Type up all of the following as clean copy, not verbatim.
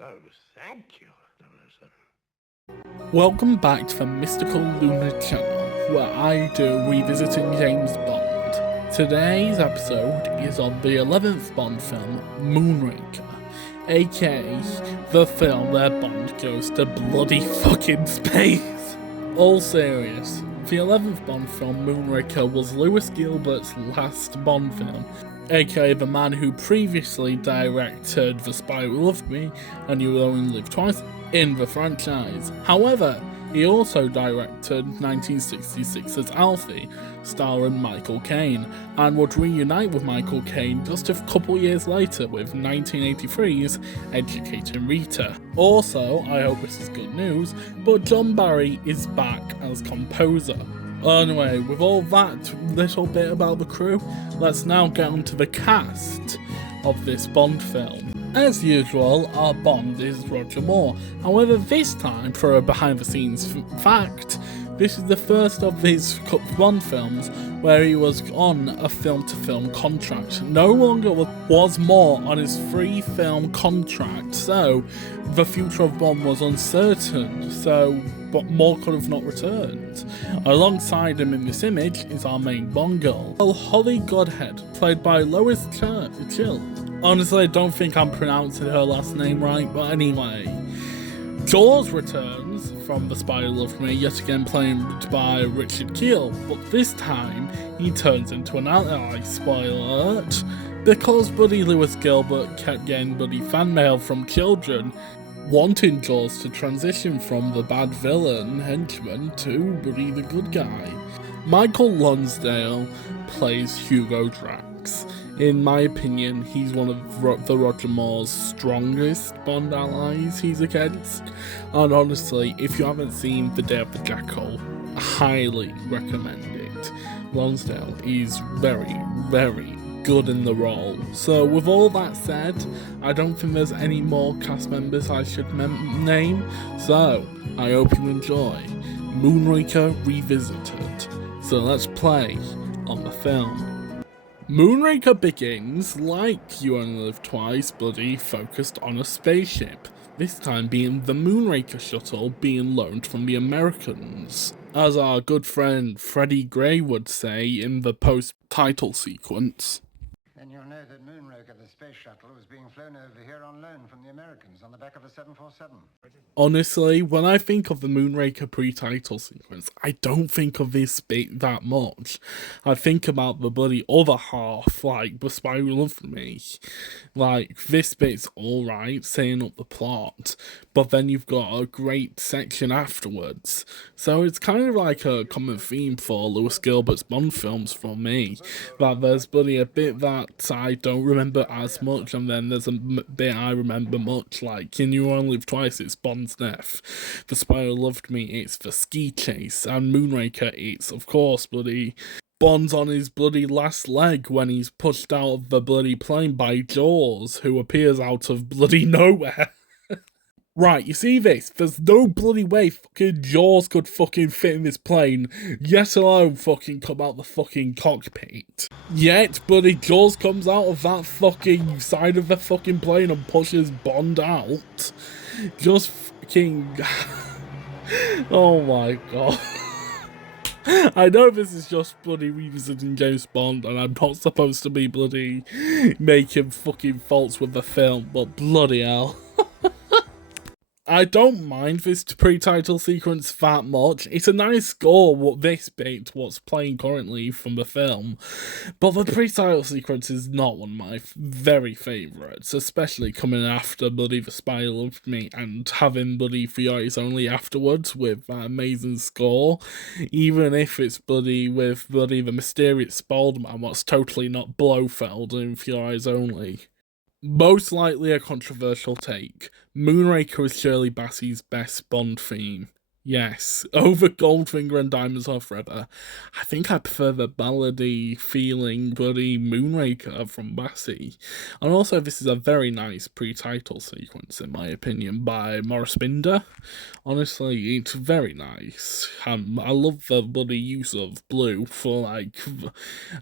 Oh, thank you, 007. Welcome back to the Mystical Lunar channel, where I do Revisiting James Bond. Today's episode is on the 11th Bond film, Moonraker, aka the film where Bond goes to bloody fucking space. All serious, the 11th Bond film, Moonraker, was Lewis Gilbert's last Bond film, aka the man who previously directed The Spy Who Loved Me and You Will Only Live Twice in the franchise. However, he also directed 1966's Alfie, starring Michael Caine, and would reunite with Michael Caine just a couple years later with 1983's Educating Rita. Also, I hope this is good news, but John Barry is back as composer. Anyway, with all that little bit about the crew, let's now get on to the cast of this Bond film. As usual, our Bond is Roger Moore. However, this time, for a behind-the-scenes fact, this is the first of his Bond films where he was on a film-to-film contract. No longer was Moore on his free film contract, so the future of Bond was uncertain, but Moore could have not returned. Alongside him in this image is our main Bond girl, Holly Godhead, played by Lois Chill. Honestly, I don't think I'm pronouncing her last name right, but anyway. Jaws returns from The Spy Who Loved Me, yet again played by Richard Kiel, but this time he turns into an ally, spoiler alert, because Buddy Lewis Gilbert kept getting Buddy fan mail from children wanting Jaws to transition from the bad villain henchman to Buddy the good guy. Michael Lonsdale plays Hugo Drax. In my opinion, he's one of the Roger Moore's strongest Bond allies he's against. And honestly, if you haven't seen The Day of the Jackal, I highly recommend it. Lonsdale is very, very good in the role. So with all that said, I don't think there's any more cast members I should name. So I hope you enjoy Moonraker Revisited. So let's play on the film. Moonraker begins, like You Only Live Twice, bloody focused on a spaceship, this time being the Moonraker shuttle being loaned from the Americans. As our good friend Freddie Gray would say in the post-title sequence. Then you'll know that Moonraker, the space shuttle, was being flown over here on loan from the Americans on the back of a 747. Honestly, when I think of the Moonraker pre-title sequence, I don't think of this bit that much. I think about the bloody other half, like The Spy Who Loved Me. Like, this bit's alright, setting up the plot, but then you've got a great section afterwards. So it's kind of like a common theme for Lewis Gilbert's Bond films for me, that there's bloody a bit that I don't remember as much, and then there's a bit I remember much, like in You Only Live Twice, it's Bond's death. The Spy Who Loved Me, it's the ski chase, and Moonraker, it's of course bloody Bond's on his bloody last leg when he's pushed out of the bloody plane by Jaws, who appears out of bloody nowhere. Right, you see this? There's no bloody way fucking Jaws could fucking fit in this plane, yet alone fucking come out the fucking cockpit. Yet, bloody Jaws comes out of that fucking side of the fucking plane and pushes Bond out. Just fucking... Oh my god. I know this is just bloody revisiting James Bond, and I'm not supposed to be bloody making fucking faults with the film, but bloody hell. I don't mind this pre-title sequence that much. It's a nice score, this bit, what's playing currently from the film. But the pre-title sequence is not one of my very favourites, especially coming after bloody The Spy Who Loved Me and having bloody Fiore's Only afterwards with that amazing score. Even if it's bloody with bloody the mysterious Spaldman, what's totally not Blofeld in Fiore's Only. Most likely a controversial take. Moonraker is Shirley Bassey's best Bond theme. Yes, over Goldfinger and Diamonds Are Forever. I think I prefer the ballady feeling bloody Moonraker from Bassey. And also this is a very nice pre-title sequence in my opinion by Maurice Binder. Honestly, it's very nice. I love the bloody use of blue for like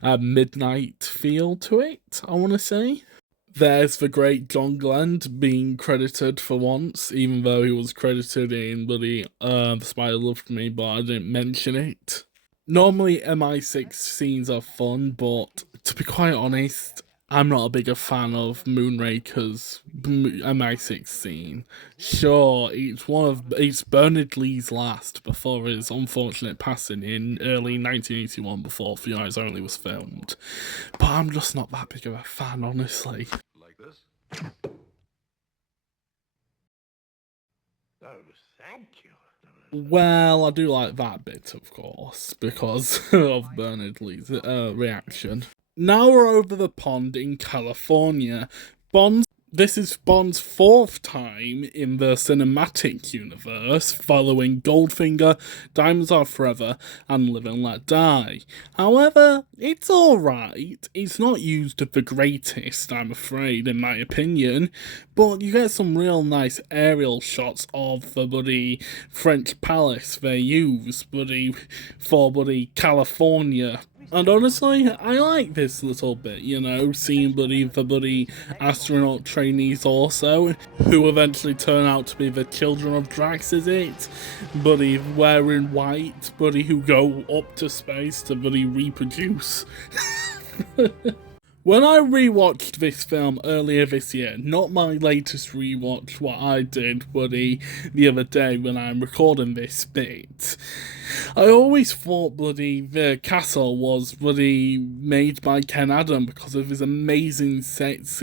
a midnight feel to it, I want to say. There's the great John Glenn being credited for once, even though he was credited in The Spider Loved Me, but I didn't mention it. Normally MI6 scenes are fun, but to be quite honest, I'm not a bigger fan of Moonraker's MI6 scene. Sure, it's Bernard Lee's last before his unfortunate passing in early 1981 before For Your Eyes Only was filmed. But I'm just not that big of a fan, honestly. Like this? Oh, thank you. Well, I do like that bit, of course, because of Bernard Lee's reaction. Now we're over the pond in California. This is Bond's fourth time in the cinematic universe, following Goldfinger, Diamonds Are Forever, and Live and Let Die. However, it's alright. It's not used the greatest, I'm afraid, in my opinion, but you get some real nice aerial shots of the French palace they use, for California. And honestly, I like this little bit, seeing the astronaut trainees also, who eventually turn out to be the children of Drax, is it? Wearing white, who go up to space to reproduce. When I rewatched this film earlier this year, not my latest rewatch, what I did, the other day when I'm recording this bit, I always thought the castle was made by Ken Adam because of his amazing sets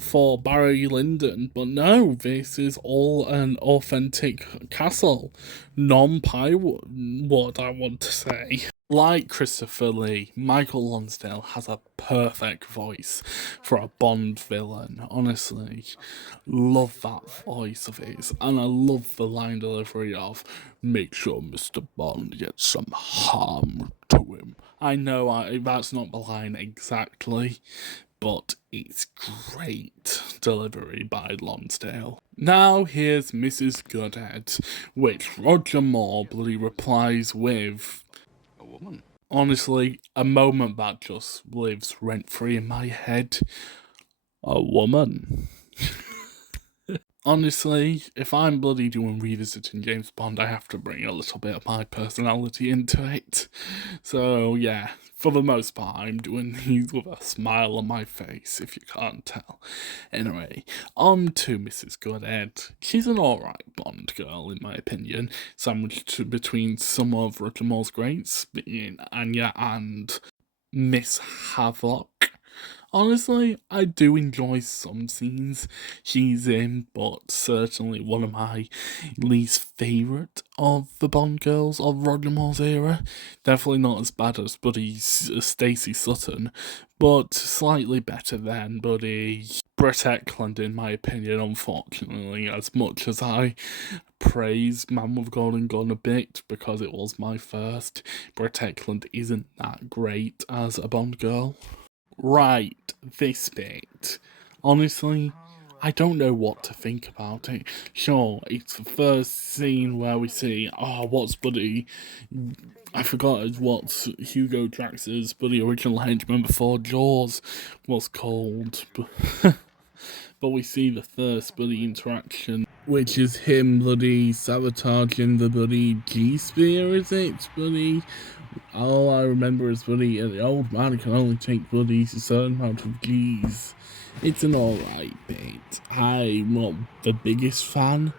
for Barry Lyndon, but no, this is all an authentic castle. Non-Pyewood, I want to say. Like Christopher Lee, Michael Lonsdale has a perfect voice for a Bond villain. Honestly, love that voice of his, and I love the line delivery of "Make sure Mr. Bond gets some harm to him." I know that's not the line exactly, but it's great delivery by Lonsdale. Now here's Mrs. Goodhead, which Roger Moore replies with, A woman? honestly, a moment that just lives rent-free in my head. A woman. Honestly, if I'm doing revisiting James Bond, I have to bring a little bit of my personality into it. So yeah, for the most part, I'm doing these with a smile on my face, if you can't tell. Anyway, on to Mrs. Goodhead. She's an alright Bond girl, in my opinion, sandwiched between some of Roger Moore's greats, being Anya and Miss Havelock. Honestly, I do enjoy some scenes she's in, but certainly one of my least favourite of the Bond girls of Roger Moore's era. Definitely not as bad as Stacey Sutton, but slightly better than Brett Eklund, in my opinion, unfortunately, as much as I praise Man with Golden Gun a bit because it was my first. Brett Eklund isn't that great as a Bond girl. Right, this bit. Honestly, I don't know what to think about it. Sure, it's the first scene where we see, I forgot what Hugo Drax's original henchman before Jaws was called. But we see the first interaction, which is him sabotaging the G-Spear, is it, All I remember is the old man can only take a certain amount of G's. It's an alright bit. I'm not the biggest fan,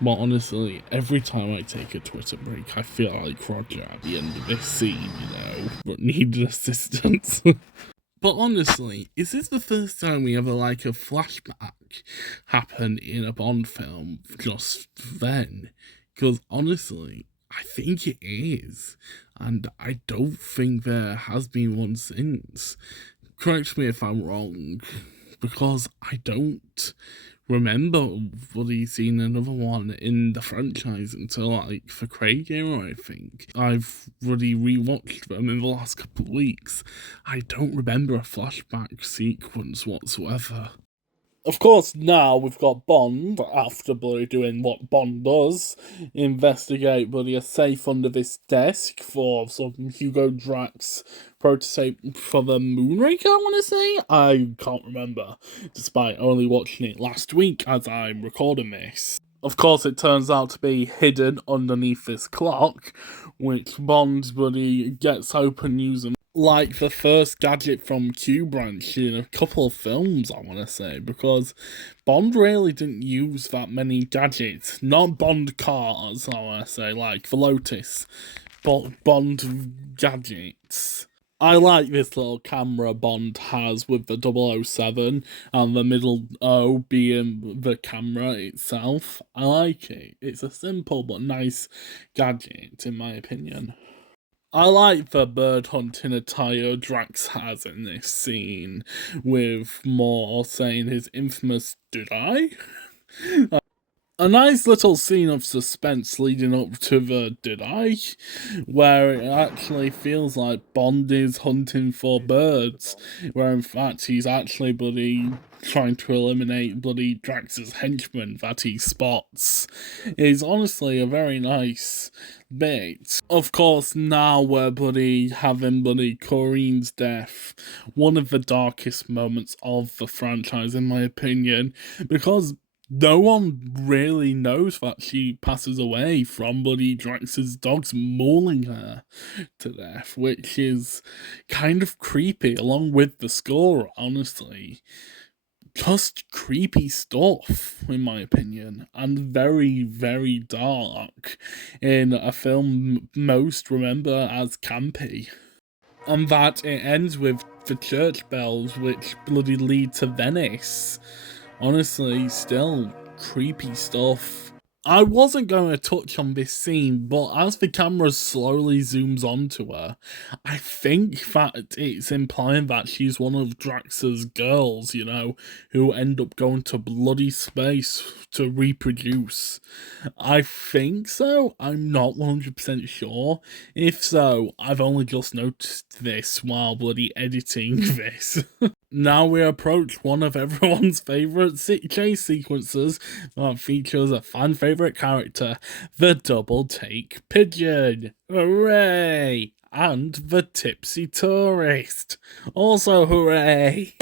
but honestly, every time I take a Twitter break, I feel like Roger at the end of this scene, but needed assistance. But honestly, is this the first time we ever a flashback happen in a Bond film just then? Because honestly, I think it is, and I don't think there has been one since. Correct me if I'm wrong, because I don't remember seeing another one in the franchise until the Craig era, I think. I've rewatched them in the last couple of weeks. I don't remember a flashback sequence whatsoever. Of course, now we've got Bond, after bloody doing what Bond does, investigate bloody a safe under this desk for some Hugo Drax prototype for the Moonraker, I want to say? I can't remember, despite only watching it last week as I'm recording this. Of course, it turns out to be hidden underneath this clock, which Bond bloody gets open using like the first gadget from Q Branch in a couple of films, I want to say, because Bond really didn't use that many gadgets. Not Bond cars, I want to say, like the Lotus, but Bond gadgets. I like this little camera Bond has with the 007 and the middle O being the camera itself. I like it. It's a simple but nice gadget, in my opinion. I like the bird hunting attire Drax has in this scene, with Moore saying his infamous "Did I?" A nice little scene of suspense leading up to the "Did I?" where it actually feels like Bond is hunting for birds, where in fact he's actually bloody trying to eliminate bloody Drax's henchman that he spots. Is honestly a very nice bit. Of course, now we're bloody having bloody Corinne's death, one of the darkest moments of the franchise in my opinion, because no one really knows that she passes away from bloody Drax's dogs mauling her to death, which is kind of creepy, along with the score, honestly. Just creepy stuff, in my opinion, and very, very dark in a film most remember as campy. And that it ends with the church bells, which bloody lead to Venice. Honestly, still creepy stuff. I wasn't going to touch on this scene, but as the camera slowly zooms onto her, I think that it's implying that she's one of Drax's girls, you know, who end up going to bloody space to reproduce. I think so. I'm not 100% sure. If so, I've only just noticed this while bloody editing this. Now we approach one of everyone's favourite chase sequences that features a fan favourite character, the double take pigeon. Hooray! And the tipsy tourist. Also hooray!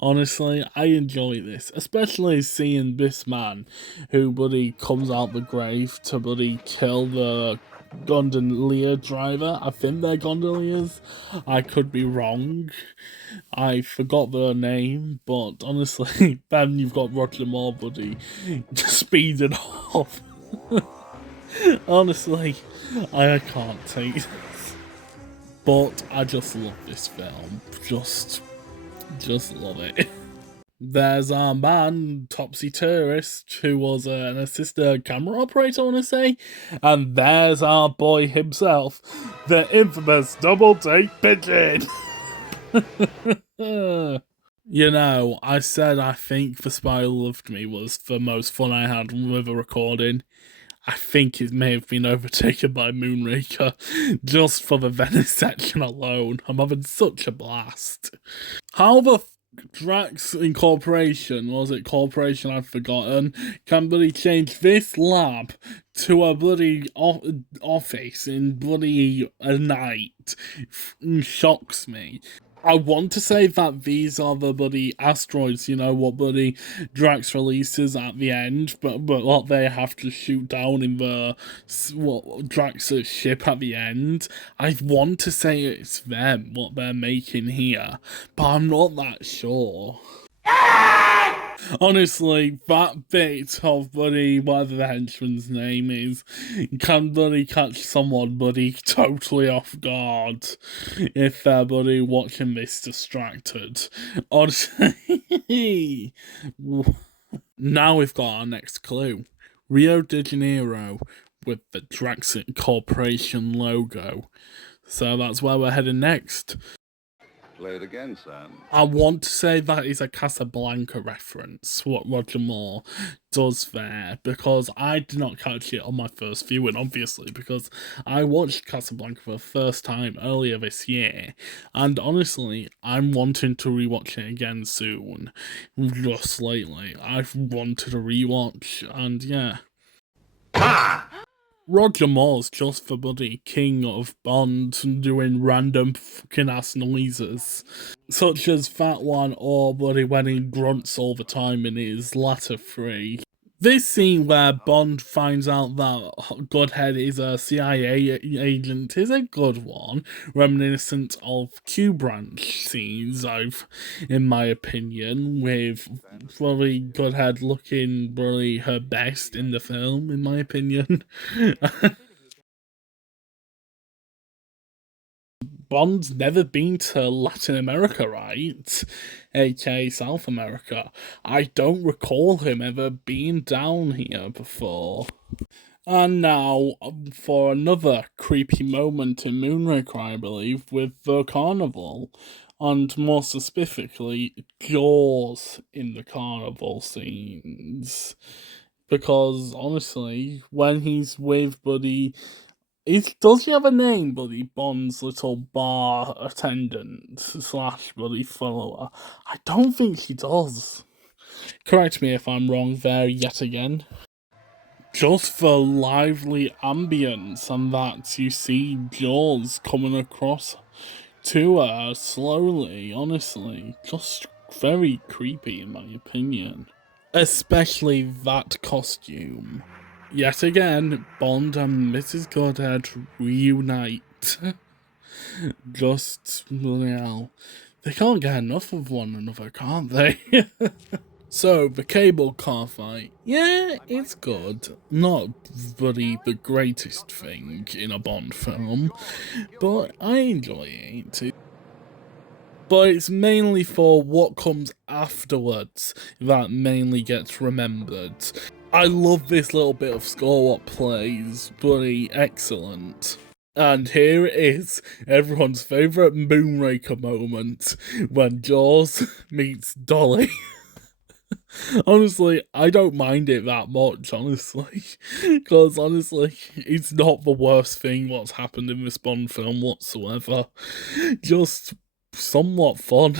Honestly, I enjoy this, especially seeing this man who bloody comes out the grave to bloody kill the gondolier driver. I think they're gondoliers. I could be wrong. I forgot their name, but honestly, then you've got Roger Moore, buddy, just speeding off. Honestly, I can't take this. But I just love this film. Just love it. There's our man, Topsy Tourist, who was an assistant camera operator, I want to say. And there's our boy himself, the infamous double take pigeon. You know, I said I think The Spy Who Loved Me was the most fun I had with a recording. I think it may have been overtaken by Moonraker, just for the Venice section alone. I'm having such a blast. How the Drax Incorporation, was it Corporation I've forgotten, can bloody change this lab to a bloody office in bloody a night shocks me. I want to say that these are the bloody asteroids, you know, what bloody Drax releases at the end, but what they have to shoot down in the Drax's ship at the end. I want to say it's them, what they're making here, but I'm not that sure. Honestly, that bit of bloody whatever the henchman's name is can bloody catch someone bloody totally off guard if they're bloody watching this distracted. Honestly, now we've got our next clue. Rio de Janeiro with the Drax Corporation logo. So that's where we're heading next. Play it again, Sam. I want to say that is a Casablanca reference, what Roger Moore does there, because I did not catch it on my first viewing, obviously, because I watched Casablanca for the first time earlier this year, and honestly, I'm wanting to rewatch it again soon. Just lately, I've wanted a rewatch, and yeah. Roger Moore's just the bloody king of Bond doing random fucking ass noises, such as that one or bloody when he grunts all the time in his latter three. This scene where Bond finds out that Godhead is a CIA agent is a good one, reminiscent of Q Branch scenes, in my opinion, with probably Godhead looking really her best in the film, in my opinion. Bond's never been to Latin America, right? aka South America. I don't recall him ever being down here before. And now for another creepy moment in Moonraker, I believe, with the carnival. And more specifically, Jaws in the carnival scenes. Because honestly, when he's with Buddy, does he have a name, Buddy Bond's little bar attendant slash Buddy follower? I don't think he does. Correct me if I'm wrong there yet again. Just the lively ambience and that you see Jaws coming across to her slowly, honestly. Just very creepy in my opinion. Especially that costume. Yet again, Bond and Mrs. Godhead reunite. Just, well, they can't get enough of one another, can't they? So, the cable car fight, yeah, it's good. Not bloody the greatest thing in a Bond film, but I enjoy it. But it's mainly for what comes afterwards that mainly gets remembered. I love this little bit of score what plays, bloody excellent. And here it is, everyone's favourite Moonraker moment, when Jaws meets Dolly. Honestly, I don't mind it that much, honestly. Because, honestly, it's not the worst thing what's happened in this Bond film whatsoever. Just somewhat fun.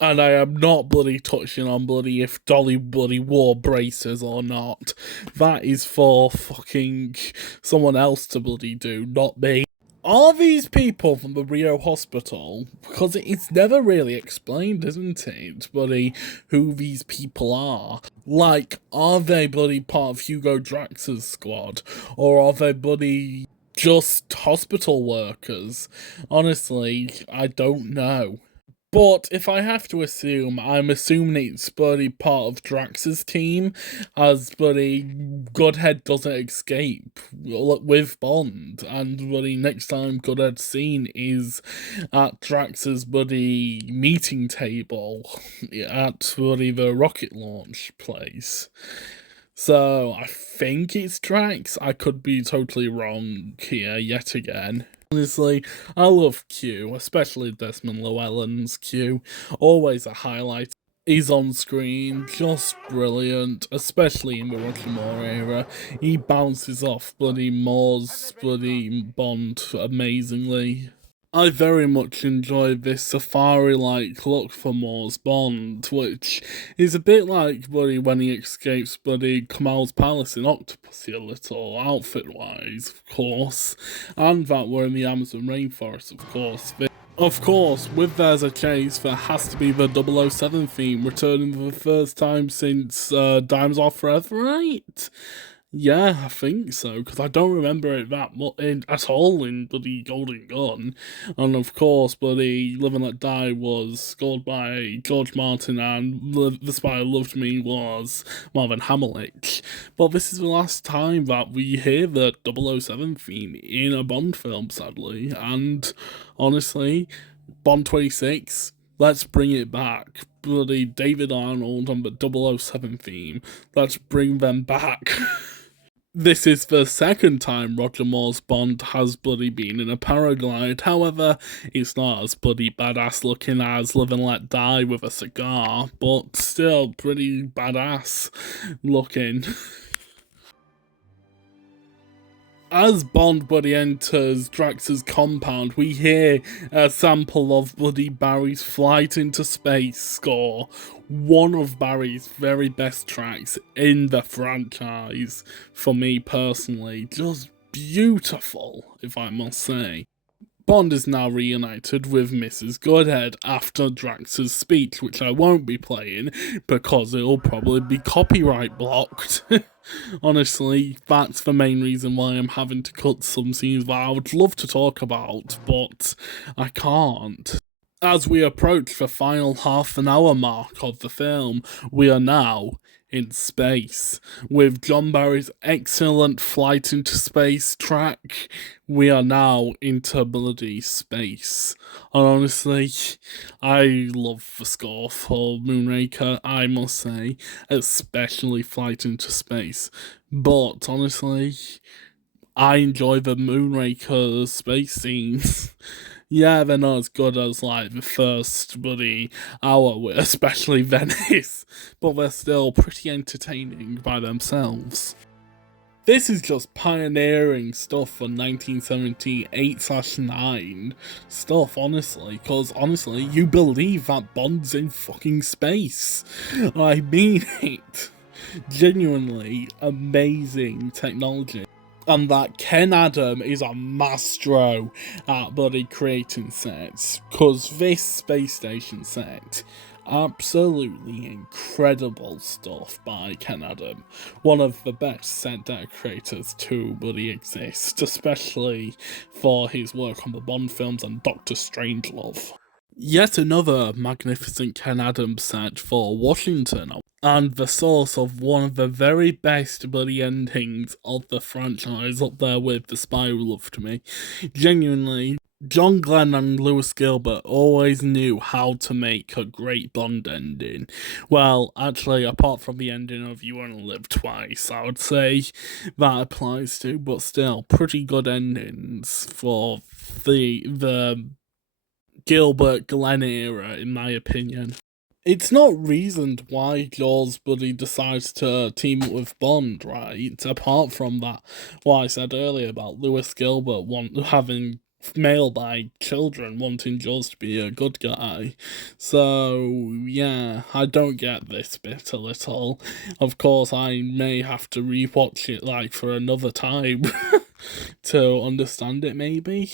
And I am not bloody touching on bloody if Dolly bloody wore braces or not. That is for fucking someone else to bloody do, not me. Are these people from the Rio hospital? Because it's never really explained, isn't it, bloody, who these people are? Like, are they bloody part of Hugo Drax's squad? Or are they bloody just hospital workers? Honestly, I don't know. But if I have to assume, I'm assuming it's bloody part of Drax's team, as bloody Godhead doesn't escape with Bond, and bloody next time Godhead's seen is at Drax's bloody meeting table at bloody the rocket launch place. So I think it's Drax. I could be totally wrong here yet again. Honestly, I love Q, especially Desmond Llewellyn's Q. Always a highlight. He's on screen, just brilliant, especially in the Roger Moore era. He bounces off bloody Moore's bloody Bond amazingly. I very much enjoyed this safari-like look for Moore's Bond, which is a bit like bloody when he escapes bloody Kamal's palace in Octopussy a little, outfit-wise, of course, and that we're in the Amazon rainforest, of course. Of course, with There's a Chase, there has to be the 007 theme returning for the first time since Diamonds Are Forever, right? Yeah, I think so, because I don't remember it that much at all in bloody Golden Gun. And of course, bloody Live and Let Die was scored by George Martin, and The Spy Who Loved Me was Marvin Hamlick. But this is the last time that we hear the 007 theme in a Bond film, sadly. And honestly, Bond 26, let's bring it back. Bloody David Arnold on the 007 theme. Let's bring them back. This is the second time Roger Moore's Bond has bloody been in a paraglide. However, it's not as bloody badass looking as Live and Let Die with a cigar, but still pretty badass looking. As Bond buddy enters Drax's compound, we hear a sample of Buddy Barry's Flight into Space score, one of Barry's very best tracks in the franchise, for me personally. Just beautiful, if I must say. Bond is now reunited with Mrs. Goodhead after Drax's speech, which I won't be playing because it'll probably be copyright blocked. Honestly, that's the main reason why I'm having to cut some scenes that I would love to talk about, but I can't. As we approach the final half an hour mark of the film, we are now in space. With John Barry's excellent Flight into Space track, we are now into bloody space. And honestly, I love the score for Moonraker, I must say, especially Flight into Space. But honestly, I enjoy the Moonraker space scenes. Yeah, they're not as good as like the first bloody hour, especially Venice, but they're still pretty entertaining by themselves. This is just pioneering stuff for 1978/9 stuff, honestly, because honestly, you believe that Bond's in fucking space. I mean it. Genuinely amazing technology. And that Ken Adam is a maestro at bloody creating sets, because this space station set, absolutely incredible stuff by Ken Adam. One of the best set decorators to bloody exist, especially for his work on the Bond films and Doctor Strangelove. Yet another magnificent Ken Adams set for Washington, and the source of one of the very best bloody endings of the franchise, up there with The Spy Who Loved Me. Genuinely, John Glenn and Lewis Gilbert always knew how to make a great Bond ending. Well, actually, apart from the ending of You Only Live Twice, I would say that applies to, but still, pretty good endings for the Gilbert-Glenn era, in my opinion. It's not reasoned why Jaws bloody decides to team up with Bond, right? Apart from that, what I said earlier about Lewis Gilbert having male-by children wanting Jaws to be a good guy. So, yeah, I don't get this bit a little. Of course, I may have to rewatch it, like, for another time to understand it, maybe.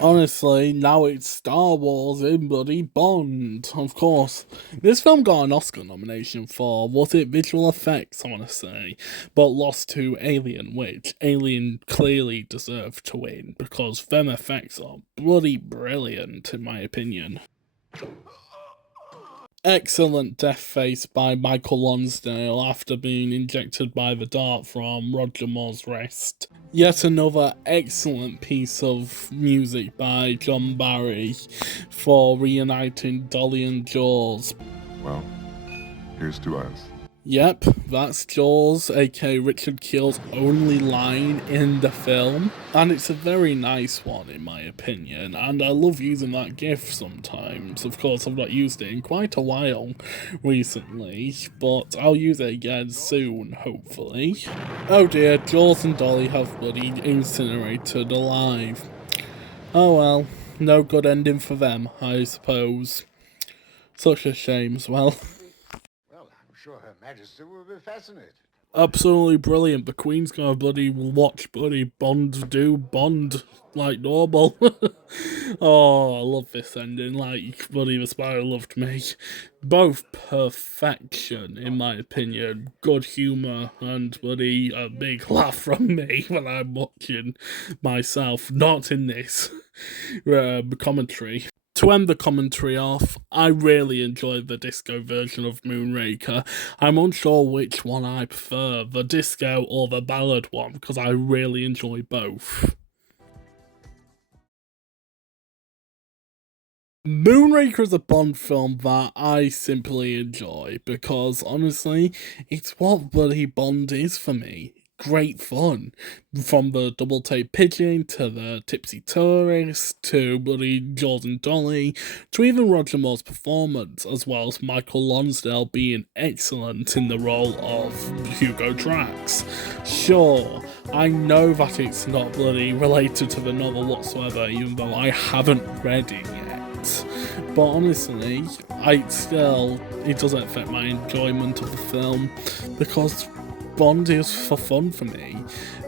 Honestly, now it's Star Wars in bloody Bond, of course. This film got an Oscar nomination for, was it visual effects, I want to say, but lost to Alien, which Alien clearly deserved to win, because them effects are bloody brilliant, in my opinion. Excellent death face by Michael Lonsdale after being injected by the dart from Roger Moore's wrist. Yet another excellent piece of music by John Barry for reuniting Dolly and Jaws. Well, here's to us. Yep, that's Jaws, aka Richard Keel's only line in the film, and it's a very nice one in my opinion, and I love using that gif sometimes. Of course, I've not used it in quite a while recently, but I'll use it again soon, hopefully. Oh dear, Jaws and Dolly have bloody incinerated alive. Oh well, no good ending for them, I suppose. Such a shame as well. Sure, Her Majesty will be fascinated. Absolutely brilliant. The Queen's gonna bloody watch bloody Bond do Bond like normal. Oh, I love this ending. Like bloody The Spy Who Loved Me. Both perfection, in my opinion. Good humour and bloody a big laugh from me when I'm watching myself. Not in this commentary. To end the commentary off, I really enjoyed the disco version of Moonraker. I'm unsure which one I prefer, the disco or the ballad one, because I really enjoy both. Moonraker is a Bond film that I simply enjoy, because honestly, it's what bloody Bond is for me. great fun. From the double tape pigeon to the tipsy tourist to bloody Jordan Dolly to even Roger Moore's performance, as well as Michael Lonsdale being excellent in the role of Hugo Drax. Sure, I know that it's not bloody related to the novel whatsoever, even though I haven't read it yet. But honestly, it doesn't affect my enjoyment of the film, because Bond is for fun for me,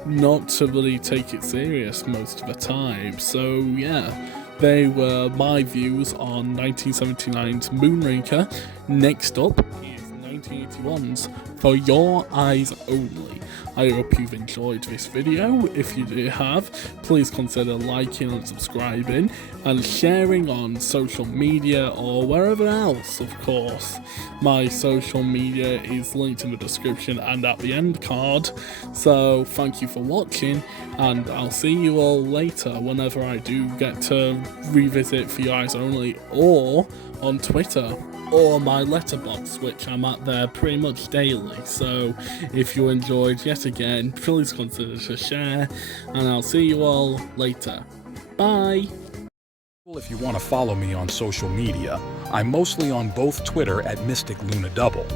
not to really take it serious most of the time. So yeah, they were my views on 1979's Moonraker. Next up is 1981's For Your Eyes Only. I hope you've enjoyed this video. If you do have, please consider liking and subscribing and sharing on social media or wherever else, of course. My social media is linked in the description and at the end card. So thank you for watching, and I'll see you all later whenever I do get to revisit For Your Eyes Only, or on Twitter, or my letterbox, which I'm at there pretty much daily. So if you enjoyed yet again, please consider to share, and I'll see you all later. Bye! If you want to follow me on social media, I'm mostly on both Twitter at Mystic Luna Double,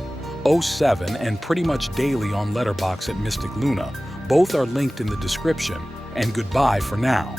07, and pretty much daily on Letterboxd at Mystic Luna. Both are linked in the description, and goodbye for now.